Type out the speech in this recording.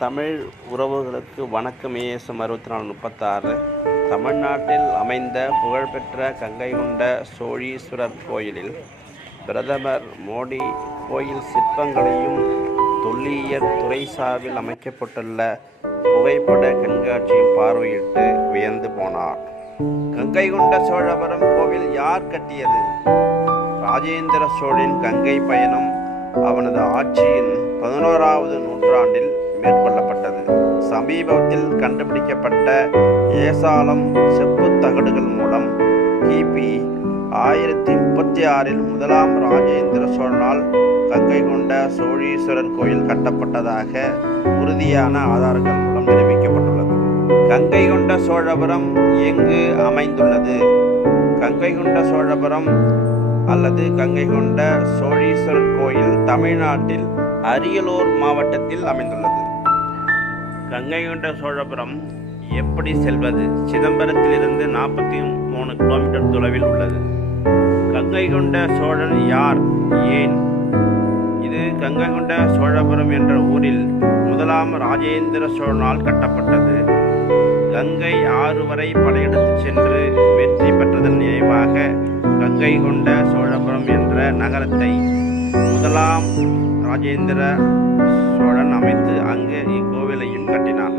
தமிழ் உறவுகளுக்கு வணக்கம். ஏஎஸ்எம் 6436 தமிழ்நாட்டில் அமைந்த புகழ்பெற்ற கங்கைகொண்ட சோழீஸ்வரர் கோயிலில் பிரதமர் மோடி கோயில் சிற்பங்களையும் தொல்லியல் துறை சார்பில் அமைக்கப்பட்டுள்ள புகைப்பட கண்காட்சியும் பார்வையிட்டு வியந்து போனார். கங்கைகொண்ட சோழபுரம் கோவில் யார் கட்டியது? ராஜேந்திர சோழனின் கங்கை பயணம் அவனது ஆட்சியின் 11வது நூற்றாண்டில் மேற்கொள்ளப்பட்டது. சமீபத்தில் கண்டுபிடிக்கப்பட்ட ஏசாலம் செப்பு தகடுகள் மூலம் கிபி 1036 முதலாம் ராஜேந்திர சோழனால் கங்கைகொண்ட சோழீஸ்வரர் கோயில் கட்டப்பட்டதாக உறுதியான ஆதாரங்கள் மூலம் நிரூபிக்கப்பட்டுள்ளது. கங்கைகொண்ட சோழபுரம் எங்கு அமைந்துள்ளது? கங்கைகொண்ட சோழபுரம் அல்லது கங்கைகொண்ட சோழீஸ்வரர் கோயில் தமிழ்நாட்டில் அரியலூர் மாவட்டத்தில் அமைந்துள்ளது. கங்கைகொண்ட சோழபுரம் எப்படி செல்வது? சிதம்பரத்திலிருந்து 43 கிலோமீட்டர் தொலைவில் உள்ளது. கங்கைகொண்ட சோழன் யார், ஏன்? இது கங்கைகொண்ட சோழபுரம் என்ற ஊரில் முதலாம் ராஜேந்திர சோழனால் கட்டப்பட்டது. கங்கை ஆறு வரை படையெடுத்து சென்று வெற்றி பெற்றதன் நினைவாக கங்கைகொண்ட சோழபுரம் என்ற நகரத்தை முதலாம் ராஜேந்திர சோழன் அமைத்து அங்கு இக்கோவிலையும் கட்டினார்.